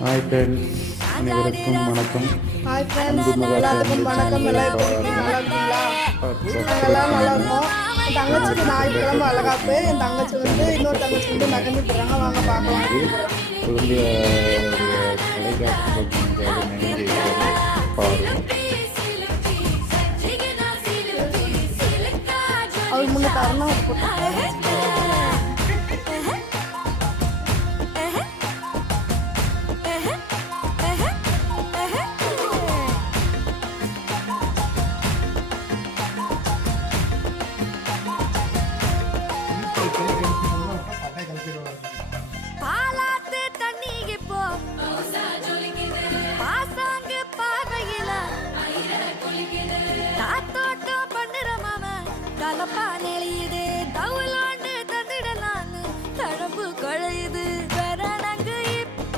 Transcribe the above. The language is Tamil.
ஹாய் ஃப்ரெண்ட்ஸ், அனைவருக்கும் வணக்கம். ஹாய் ஃப்ரெண்ட்ஸ், எல்லாத்துக்கும் வணக்கம். எல்லாம் எப்படி இருக்கீங்க? நல்லா இருக்கீங்களா? நாங்கள் எல்லாம் நல்லா இருக்கோம். என் தங்கச்சிக்கு ஞாயிற்றுக்கிழமை வளகாப்பு. என் தங்கச்சி வந்து இன்னொரு தங்கச்சி வந்து மெகந்தி போடுறாங்க. வாங்க பார்க்கலாம். குழந்தைய தொலைக்காட்சி பாருங்கள். அவளுக்கு முன்னே தரணும் போட்டு பாலாத்து தண்ணிக்கு போ பாசாங்க பார்வையில காத்தோட்டம் பண்ணுற மாம கலப்பா நெளிய